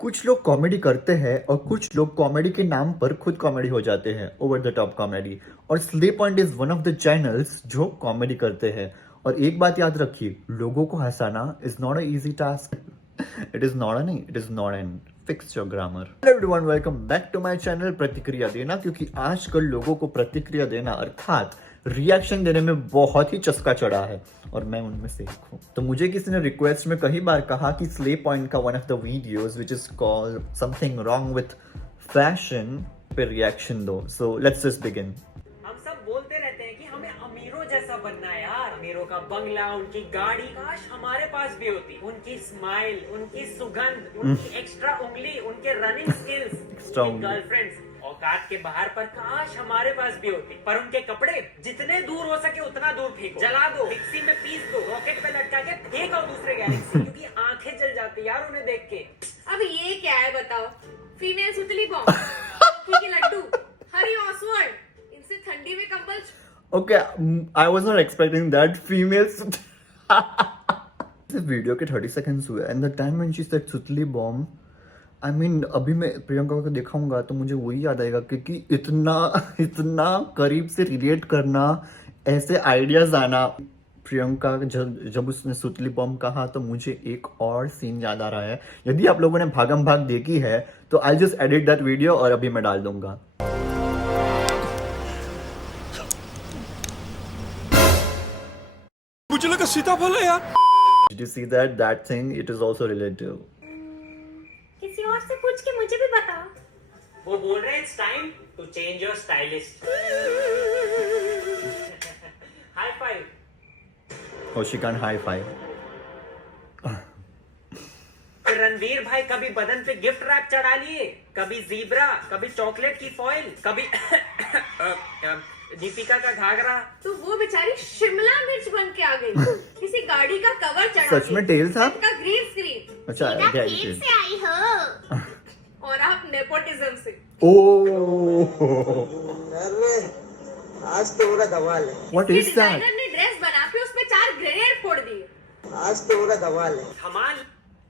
कुछ लोग कॉमेडी करते हैं और कुछ लोग कॉमेडी के नाम पर खुद कॉमेडी हो जाते हैं, ओवर द टॉप कॉमेडी। और slay point is one of the channels जो कॉमेडी करते हैं। और एक बात याद रखिए, लोगों को हंसाना is not a easy task. It is not an it is not an fix your grammar. Hello everyone, welcome back to my channel प्रतिक्रिया देना, क्योंकि आजकल लोगों को प्रतिक्रिया देना अर्थात रिएक्शन देने में बहुत ही चस्का चढ़ा है और मैं उनमें से एक हूँ। तो मुझे किसी ने रिक्वेस्ट में कई बार कहा कि स्ले पॉइंट का one of the videos which is called something wrong with fashion पे रिएक्शन दो। So let's just begin. हम सब बोलते रहते हैं कि हमें अमीरों जैसा बनना है यार। अमीरों का बंगला, उनकी गाड़ी, काश हमारे पास भी होती। उनकी स्माइल, उनकी सुगंध, उनकी एक्स्ट्रा उंगली, उनके रनिंग स्किल्स, Extra उनकी उंगली। गर्लफ्रेंड्स औकात के बाहर पर काश हमारे पास भी होती। पर उनके कपड़े जितने दूर हो सके उतना दूर फेंको, जला दो, मिक्सी में पीस दो, रॉकेट पे लटका के फेंको दूसरे गैलेक्सी, क्योंकि आंखें जल जाती यार उन्हें देख के। अब ये क्या है बताओ? फीमेल सुतली बॉम्ब, के लड्डू, हरी ऑसवर्ड, इनसे ठंडी में कंबल। Okay, I was not expecting that females. This video के 30 seconds हुए and the time when she said सुतली बॉम्ब, I mean अभी मैं प्रियंका को दिखाऊंगा तो मुझे वही याद आएगा, क्योंकि इतना करीब से रिलेट करना, ऐसे आइडियाज आना। प्रियंका जब उसने सुतली बॉम्ब कहा तो मुझे एक और सीन याद आ रहा है। यदि आप लोगों ने भागम भाग देखी है तो I just edit that video और अभी मैं डाल दूंगा। मुझे लगा सीताफल है यार। Did you see that thing? It is also relative. किसी और से पूछ के मुझे भी बताओ। वो बोल रहे हैं it's time to change your stylist. High five. Oh, she can't high five. Ranveer भाई कभी बदन पे गिफ्ट रैप चढ़ा लिए, कभी जीब्रा, कभी चॉकलेट की फॉइल, कभी दीपिका का घाघरा। तो वो बेचारी शिमला मिर्च बन के आ गई, किसी गाड़ी का कवर चढ़ा सच में टेल था? का ग्रीन स्क्रीन। अच्छा, सीधा क्या खेत टेल? से आई हो और आप नेपोटिज्म से। Oh, अरे आज तो पूरा धमाल है। what is that? डिजाइनर ने ड्रेस बना के उसमें 4 ग्रेनेड फोड़ दिए। आज तो पूरा धमाल है। धमाल।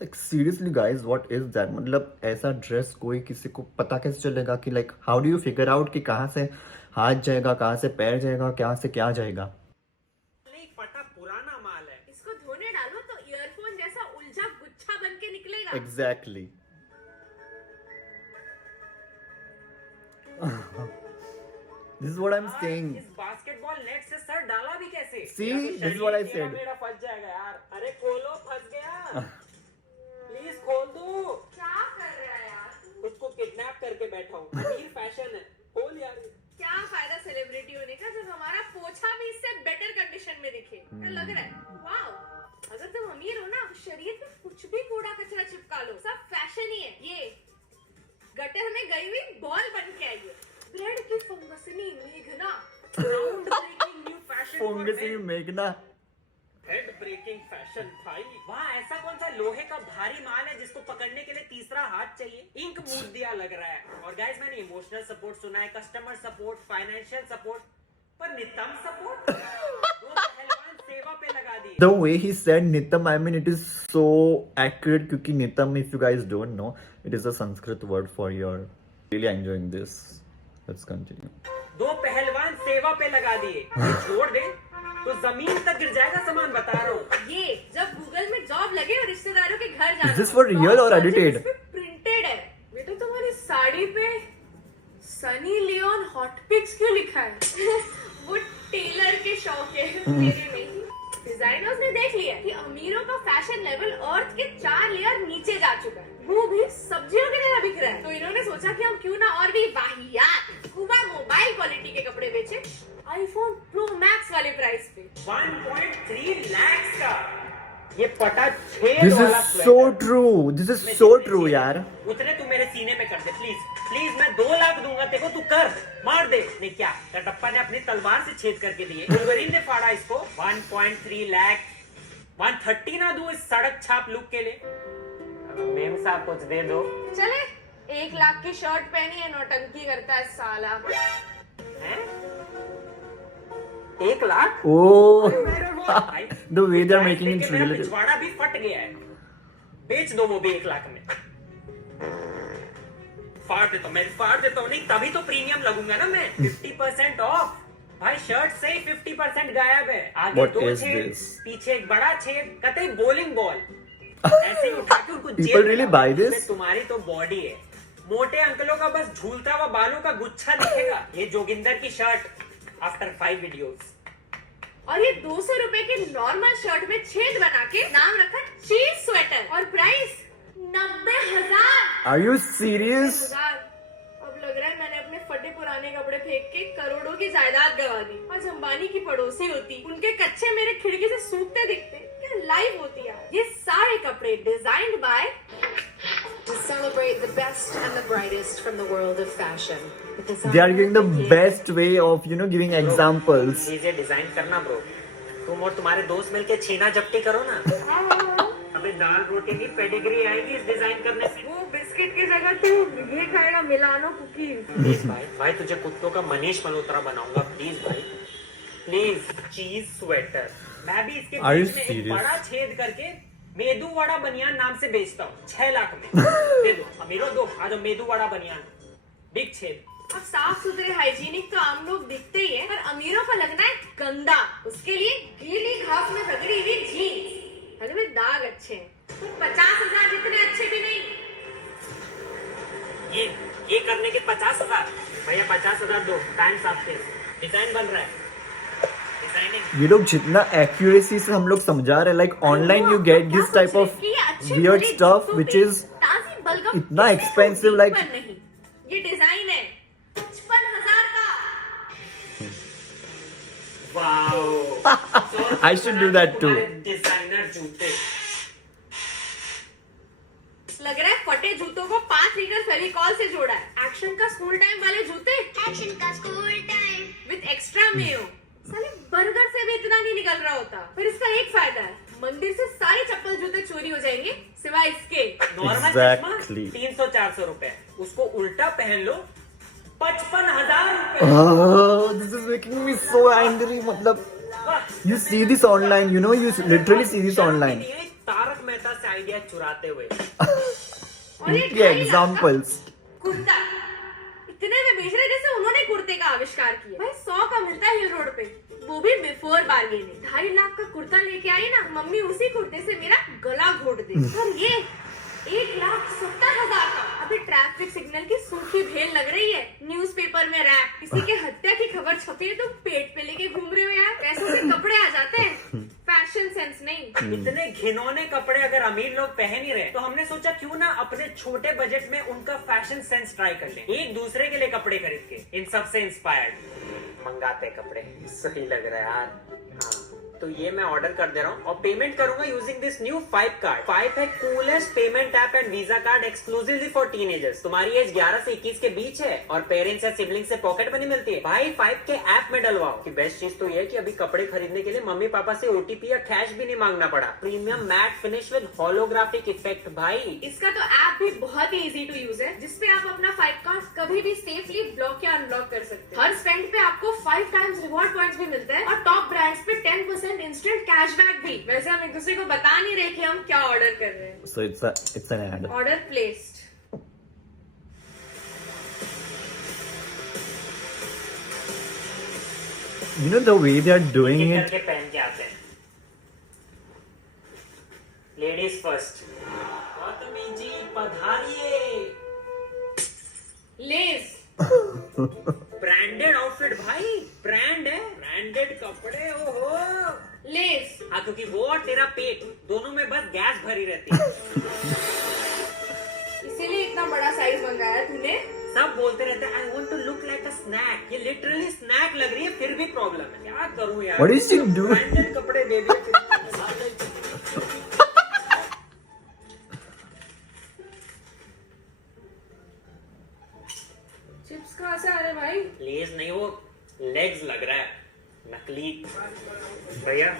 Like seriously guys, what is that? मतलब ऐसा ड्रेस कोई किसी को पता कैसे चलेगा कि like how do you figure out कि कहाँ से हाथ जाएगा, कहाँ से पैर जाएगा, कहाँ से क्या जाएगा? नहीं पता, पुराना माल है। इसको धोने डालो तो ईयरफोन जैसा उलझा गुच्छा बन के निकलेगा। Exactly. This is what I'm saying. इस बास्केटबॉल नेट से सर डाला भी कैसे? See, या तो this is what I शरीर said. मेरा फंस जाएगा यार। अरे खोलो, फंस गया। प्लीज खोल दो। क्या कर रहा है यार? उसको किडनैप करके बैठा हूँ। अमीर फैशन है। खोल यार। क्या फायदा सेलिब्रिटी होने का जब हमारा पोछा भी इससे बेटर कंडीशन में दिखे। क्या लग रहा है? वाओ, अगर तुम अमीर हो ना, शरीर पे कुछ भी कूड़ा कचरा चिपका लो, सब फैशन ही है। ये गटर में गई हुई बॉल बन के आई है। ब्रेड की फंगसनी मेघना, ground breaking new fashion Fungusy मेघना। हेड ब्रेकिंग फैशन भाई। वाह, ऐसा कौन सा लोहे का भारी माल है जिसको पकड़ने के लिए तीसरा हाथ चाहिए? इंक मूड दिया लग रहा है। और गाइस, मैंने इमोशनल सपोर्ट सुना है, कस्टमर सपोर्ट, फाइनेंशियल सपोर्ट, पर नितम सपोर्ट। दो पहलवान सेवा पे लगा दिए। The way he said Nitam, I mean it is so accurate, क्योंकि Nitam, if you guys don't know, it is a Sanskrit word for your. Really enjoying this. Let's continue. दो पहलवान सेवा पे लगा दिए। ये छोड़ दे तो जमीन तक गिर जाएगा सामान, बता रहा हूँ। ये जब गूगल में जॉब लगे और रिश्तेदारों के घर जाना। Is this for real or edited? Printed है। बेटा तुम्हारी साड़ी पे सनी लियोन हॉट पिक्स क्यों लिखा है? वो टेलर के शौक है, मेरे नहीं। डिजाइनर्स ने देख लिया कि अमीरों का फैशन लेवल अर्थ के 4 लेयर नीचे जा चुका है, वो भी सब्जियों की तरह बिक रहा है। तो इन्होंने सोचा कि हम क्यों ना और भी वाहियात स्कूबा मोबाइल क्वालिटी के कपड़े बेचे, आईफोन प्रो मैक्स वाले प्राइस पे। 1.3 लाख का ये पटा 6 This वाला is so sweater. true. This is so true यार। उतने तू मेरे सीने पे कर दे प्लीज प्लीज। मैं 2 लाख दूंगा तेको, तू कर, मार दे। नहीं क्या कटप्पा ने अपनी तलवार से छेद करके दिए, वुल्वरीन ने फाड़ा इसको। 1.3 लाख, 130 ना दूं इस सड़क छाप लुक के लिए? मेम साहब कुछ दे दो। चले 1 लाख की शर्ट पहनी है, नौटंकी करता है साला। हैं? 1 लाख? Oh, भाई, the way they are price making देख it के मेरा relative. पिछवाड़ा भी फट गया है। बेच दो वो भी 1 लाख में। फाड़ देता हूँ नहीं तभी तो प्रीमियम लगूंगा ना मैं 50% ऑफ भाई शर्ट से ही 50% गायब है आगे What 2 is छेद this? पीछे एक बड़ा छेद कहते बॉलिंग बॉल ऐसे ही उठा के उनको People जेल में really डालो। buy this? इसमें तुम्हारी तो बॉडी है मोटे अंकलों का बस झूलता हुआ बालों का गुच्छा दिखेगा ये जोगिंदर की शर्ट आफ्टर 5 वीडियोस और ये 200 रुपए की नॉर्मल शर्ट में छेद बना के नाम रखा चीज स्वेटर और प्राइस 90,000। Are you serious? अब लग रहा है मैंने अपने फटे पुराने कपड़े फेंक के करोड़ों की जायदाद गवा दी। आज अंबानी की पड़ोसी होती उनके कच्चे मेरे खिड़की से सूखते दिखते क्या लाइव होती यार। ये सारे कपड़े designed by To celebrate the best and the brightest from the world of fashion. They are giving the best way of, giving examples. चीजें डिजाइन करना ब्रो तुम और तुम्हारे दोस्त मिलके छीना झपटी करो ना अबे दाल रोटी नहीं पेडिग्री आएगी इस डिजाइन करने से वो बिस्किट की जगह तू ये खाएगा मिलानो कुकीज। प्लीज भाई तुझे कुत्तों का मनीष मल्होत्रा बनाऊंगा प्लीज भाई प्लीज चीज स्वेटर मैं भी इसके Are you बीच में एक serious? बड़ा छेद करके मेदू वड़ा बनियान नाम से बेचता हूँ 6 लाख में दे दो अमीरों दो आ जाओ मेदू वड़ा बनियान बिग छेद। अब साफ सुथरे हाइजीनिक तो आम लोग दिखते ही है पर अमीरों को लगना है गंदा उसके लिए गीली घास में रगड़ी हुई जीन्स भले में दाग अच्छे हैं तो 50,000 जितने अच्छे भी नहीं। ये करने के 50,000 भैया 50,000 दो टाइम्स आपके डिजाइन बन रहा है डिजाइनिंग ये लोग जितना एक्यूरेसी से हम लोग समझा रहे हैं like online you get this type of weird stuff which is इतना expensive, like- नहीं ये डिजाइन है 55,000 का। Wow I should do that too. Designer जूते लग रहा है फटे जूतों को 5 लीटर फेविकॉल से जोड़ा है। एक्शन का स्कूल टाइम वाले जूते एक्शन का school time with extra Mayo. साले बर्गर से भी इतना नहीं निकल रहा होता पर इसका एक फायदा है मंदिर से सारे चप्पल जूते चोरी हो जाएंगे सिवाय इसके। Normal Exactly. 300-400 रुपए उसको उल्टा पहन लो 55,000 रुपए this is making me so angry मतलब you see this online, you literally see this online. ये तारक मेहता से आइडिया चुराते हुए और ये इनके 2.5 लाख का एग्जांपल्स कुर्ता इतने में बेच रहे जैसे उन्होंने कुर्ते का आविष्कार किया। भाई 100 का मिलता है हिल रोड पे वो भी बिफोर बार्गेनिंग। 2.5 लाख का कुर्ता लेके आई ना मम्मी उसी कुर्ते से मेरा गला घोट दे। और ये 1,70,000 का अभी ट्रैफिक सिग्नल की सूखी भेल लग रही है न्यूज़पेपर में रैप किसी के हत्या की खबर छपी है तुम पेट पे लेके घूम रहे हो यार। पैसों से कपड़े आ जाते हैं फैशन सेंस नहीं। इतने घिनौने कपड़े अगर अमीर लोग पहन ही रहे तो हमने सोचा क्यों ना अपने छोटे बजट में उनका फैशन सेंस ट्राई कर लें एक दूसरे के लिए कपड़े खरीद के इन सब से इंस्पायर्ड मंगाते कपड़े सही लग रहा है यार। हाँ तो ये मैं ऑर्डर कर दे रहा हूँ और पेमेंट करूंगा यूजिंग दिस न्यू 5 कार्ड। 5 है coolest payment app and visa card exclusively for teenagers. तुम्हारी एज 11 से 21 के बीच है और पेरेंट्स या सिबलिंग से पॉकेट मनी मिलती है। भाई 5 के ऐप में डलवाओ कि बेस्ट चीज तो ये है कि अभी कपड़े खरीदने के लिए मम्मी पापा से ओटीपी या कैश भी नहीं मांगना पड़ा। Premium matte finish with holographic effect. भाई इसका तो ऐप भी बहुत ही इजी टू यूज है जिसपे आप अपना 5 कार्ड कभी भी सेफली ब्लॉक या अनब्लॉक कर सकते हैं। हर स्पेंड पे आपको 5 टाइम्स रिवॉर्ड पॉइंट्स भी मिलते हैं और टॉप ब्रांड्स पे 10% इंस्टेंट कैशबैक भी। वैसे हम एक दूसरे को बता नहीं रहे कि हम क्या ऑर्डर कर रहे हैं। so it's an ad. Order placed. The way they are doing ये it, करके पहन के आते हैं लेडीज फर्स्ट। गौतमी जी पधारिए। लेस ब्रांडेड आउटफिट भाई ब्रांड है ब्रांडेड कपड़े ओहो। लेस हाँ क्योंकि वो और तेरा पेट दोनों में बस गैस भरी रहती है इसीलिए इतना बड़ा साइज मंगाया तूने। सब बोलते रहते हैं I want to look like a snack. ये लिटरली स्नैक लग रही है फिर भी प्रॉब्लम है क्या करूं यार। What is she doing? Branded कपड़े दे दिए चिप्स कहाँ से आ रहे भाई? लेज नहीं वो लेग्स लग रहा है नकली। भैया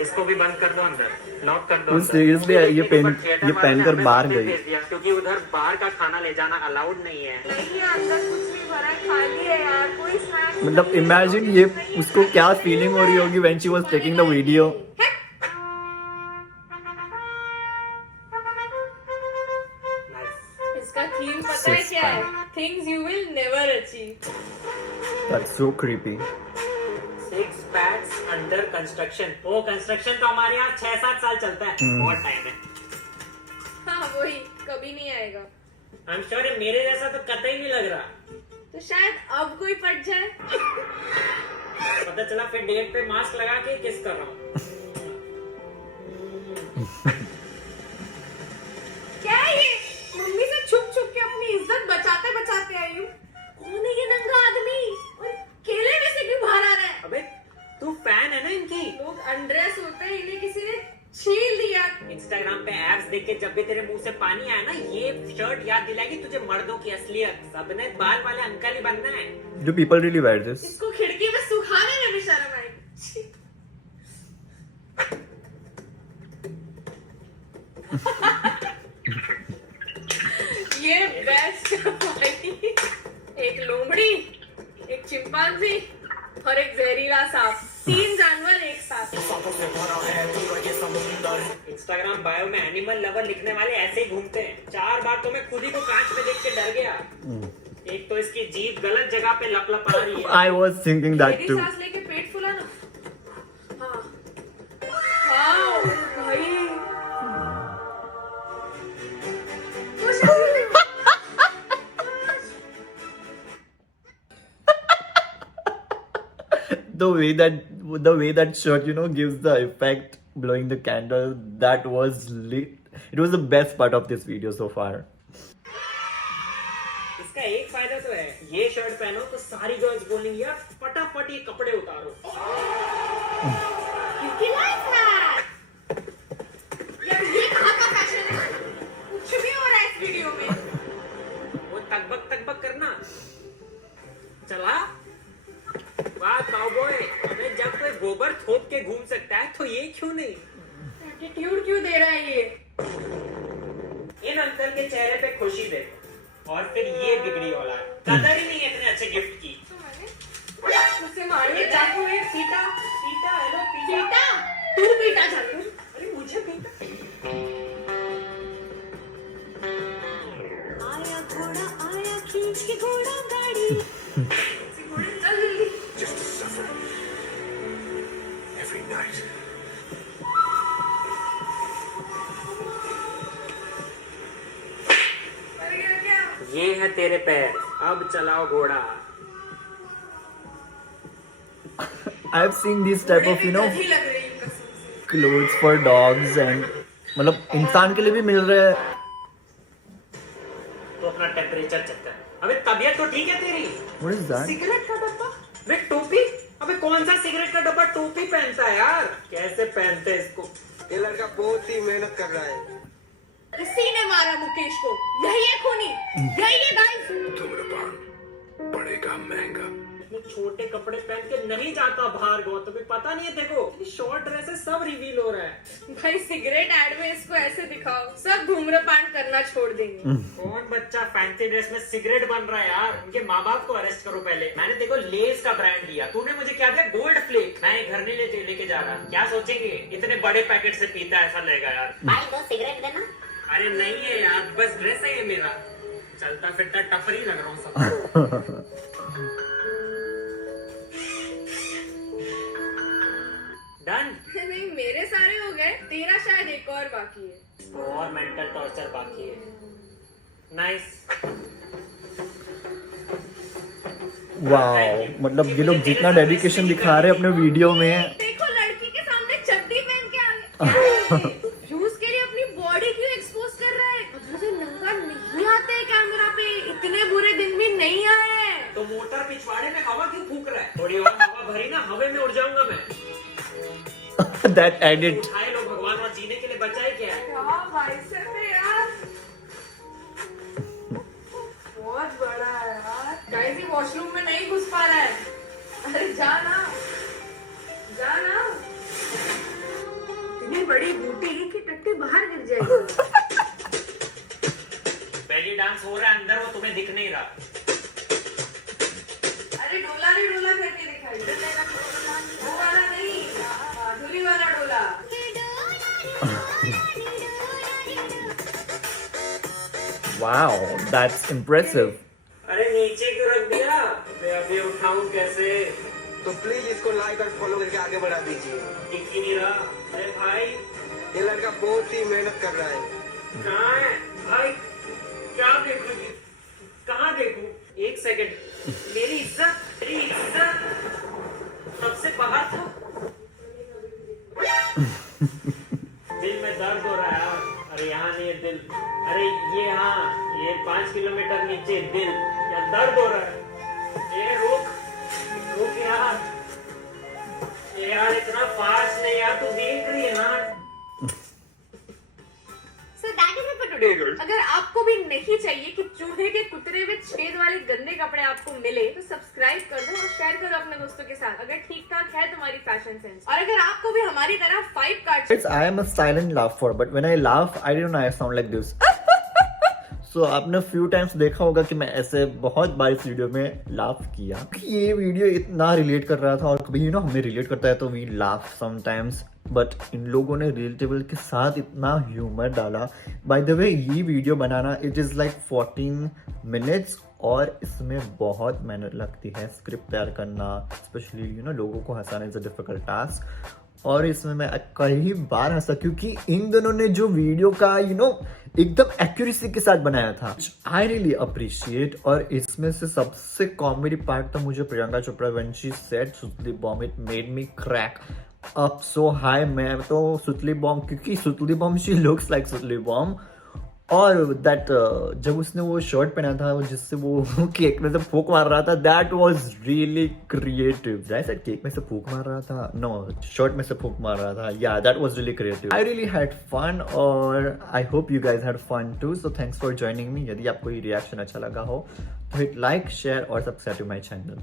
इसको भी बंद कर दो अंदर लॉक कर दो वो अंदर। seriously ये पहनकर हमें बाहर वापस गई। भेज दिया, क्योंकि उधर बाहर का खाना ले जाना अलाउड नहीं है। नहीं अंदर कुछ नहीं भरा है खाली है यार कोई स्नैक्स मतलब इमेजिन ये उसको क्या फीलिंग हो रही होगी when she was taking the video. Nice. इसका थीम पता है क्या है? Things you will never achieve. That's so creepy. 6 packs under construction. वो कंस्ट्रक्शन तो हमारे यहाँ 6-7 साल चलता है, बहुत टाइम है। हाँ वही, कभी नहीं आएगा। आई एम श्योर मेरे जैसा तो कतई नहीं लग रहा। तो शायद अब कोई पट जाए। पता चला फिर डेट पे मास्क लगा के किस कर रहा हूँ। क्या है ये? मम्मी से छुप छुप के अपनी इज्जत बचाते बचाते आई हूँ। कौन है ये नंगा आदमी? और केले में से क्यों बाहर आ रहा है? अबे तू फैन है ना इनकी? लोग अनड्रेस होते हैं, इन्हें किसी ने छील दिया। इंस्टाग्राम पे एप्स देख के जब भी तेरे मुंह से पानी आया ना, ये शर्ट याद दिलाएगी तुझे मर्दों की असलियत। सबने बाल वाले अंकल ही बनना है। Do people really wear this? इसको खिड़की में सुखाने में भी शर्म आएगी। ये बेस्ट भाई। एक लोमड़ी, एक चिंपांजी और एक जहरीला सांप, 3 जानवर एक साथ। इंस्टाग्राम बायो में एनिमल लवर लिखने वाले ऐसे ही घूमते हैं। 4 बार तो मैं खुद ही को कांच में देख के डर गया। एक तो इसकी जीभ गलत जगह पे लपलपा रही है। I was thinking that मेरी too. सांस लेके पेट फुला ना। हाँ वाओ भाई। The way that shirt, gives the effect blowing the candle, that was lit. It was the best part of this video so far. इसका एक फायदा तो है, ये शर्ट पहनो तो सारी गर्ल्स बोलेंगी यार फटाफट ये कपड़े उतारो। You like that? यार ये कहाँ का फैशन है? कुछ भी हो रहा है इस वीडियो में। वो तकबक करना चला। वाह काउबॉय, अबे जब कोई गोबर थोप के घूम सकता है तो ये क्यों नहीं? एटीट्यूड क्यों दे रहा है ये? इन अंकल के चेहरे पे खुशी देखो और फिर ये बिगड़ी औलाद, कदर ही नहीं इतने अच्छे गिफ्ट की। मुझसे मार ये चाकू है, पीटा हेलो पीटा। पीटा? तू पीटा चाकू? अरे मुझे पीटा। आया घोड़ा आया खींच के घोड़ा गाड़ी चल जल्दी। just to suffer every night. मर गया क्या? ये है तेरे पैर, अब चलाओ घोड़ा। I've seen these type of, गधी लग रही हूँ कसम से। clothes for dogs and मतलब इंसान के लिए भी मिल रहा है। तो अपना टेम्परेचर चेक कर। अबे तबीयत तो ठीक है तेरी? What is that? सिगरेट का डब्बा? अबे टोपी? अबे कौन सा सिगरेट का डब्बा टोपी पहनता है यार? कैसे पहनते हैं इसको? ये लड़का बहुत ही मेहनत कर रहा है। इसी ने मारा मुकेश को। यही है खूनी, यही है गाइस। धूम्रपान पड़ेगा महंगा। इतने छोटे कपड़े पहन के नहीं जाता बाहर गो, तुम्हें पता नहीं है? देखो शॉर्ट ड्रेसेस सब रिवील हो रहा है। भाई सिगरेट एड में इसको ऐसे दिखाओ, सब धूम्रपान करना छोड़ देंगे। कौन बच्चा फैंसी ड्रेस में सिगरेट बन रहा है यार? उनके माँ बाप को अरेस्ट करो पहले। मैंने देखो लेस का ब्रांड दिया, तूने मुझे क्या दिया? Gold flake. मैं घर नहीं लेके जा रहा। क्या सोचेंगे इतने बड़े पैकेट से पीता है, ऐसा लगेगा यार। भाई 2 सिगरेट देना। अरे नहीं है यार, बस ड्रेस है ये मेरा। चलता फिरता टफरी लग रहा हूँ सब। डन। नहीं मेरे सारे हो गए, तेरा शायद एक और बाकी है। और मेंटल टॉर्चर बाकी है। नाइस। वाओ, मतलब ये लोग जितना डेडिकेशन दिखा रहे हैं अपने वीडियो में। देखो लड़की के सामने चड्डी पहन के आ गया। व्यूज के लिए अपनी बॉडी क्यों एक्सपोज कर रहा है? मुझे नंगा नहीं आते है कैमरा पे, इतने बुरे दिन भी नहीं आए हैं। तो मोटर पिछवाड़े में हवा क्यों फूक रहा है? थोड़ी और हवा भरी ना, हवा में उड़ जाऊंगा मैं। That edit. उठाए लो भगवान, और जीने के लिए बचाए क्या है? क्या भाई साहब है यार, बहुत बड़ा है यार। गाइस ये वॉशरूम में नहीं घुस पा रहा है। अरे जाना जाना। इतनी बड़ी बूटी है कि टट्टी बाहर गिर जाएगी। बेली डांस हो रहा है अंदर, वो तुम्हें दिख नहीं रहा। अरे डोला रे डोला करके दिखाई, वो वाला नहीं, माधुरी वाला डोला। Wow, that's impressive. अरे नीचे क्यों रख दिया? मैं अभी उठाऊं कैसे? तो प्लीज इसको लाइक और फॉलो करके आगे बढ़ा दीजिए। दिख ही नहीं रहा। अरे भाई ये लड़का बहुत ही मेहनत कर रहा है। कहाँ है भाई? क्या देखूं? कहाँ देखूं? एक सेकंड, मेरी इज्जत सबसे बाहर था। दिल में दर्द हो रहा है यार। अरे यहाँ नहीं है दिल, अरे ये यहाँ, ये 5 किलोमीटर नीचे दिल, यहाँ दर्द हो रहा है। ये रुक यार, ये यार इतना फास्ट नहीं यार, तू देख रही है ना। So that is it for today. अगर आपको भी नहीं चाहिए कि चूहे के कुतरे में छेद वाले गंदे कपड़े आपको मिले तो सब्सक्राइब कर दो और शेयर करो अपने दोस्तों के साथ अगर ठीक ठाक है तुम्हारी फैशन सेंस। और अगर आपको भी हमारी तरह 5 cards It's, I am a silent laugher, but when I laugh, I don't know, I sound like this. So आपने few times देखा होगा कि मैं ऐसे बहुत बार इस वीडियो में लाफ किया क्योंकि ये वीडियो इतना रिलेट कर रहा था और कभी हमें रिलेट करता है तो वी लाफ समटाइम्स, बट इन लोगों ने रिलेटेबल के साथ इतना ह्यूमर डाला। बाय द वे ये video banana it is like 14 minutes और इसमें बहुत मेहनत लगती है स्क्रिप्ट तैयार करना, स्पेशली लोगों को हंसाना इज अ डिफिकल्ट टास्क। और इसमें मैं कई बार हंसा क्योंकि इन दोनों ने जो वीडियो का एकदम एक्यूरेसी के साथ बनाया था। I really appreciate. और इसमें से सबसे कॉमेडी पार्ट तो मुझे Priyanka Chopra when she said सुतली bomb, it made me crack up so high. मैं तो सुतली बॉम्ब, क्योंकि सुतली बॉम्ब शी लुक्स लाइक सुतली बॉम्ब। और दैट जब उसने वो शर्ट पहना था जिससे वो केक में से फूक मार रहा था, that was really creative. I said cake में से फूक मार रहा था, नो शर्ट में से फूक मार रहा था। या that was really creative. I really had fun और I hope you guys had fun too. So thanks for joining me. यदि आपको ये रिएक्शन अच्छा लगा हो तो हिट लाइक, शेयर और सब्सक्राइब टू माई चैनल।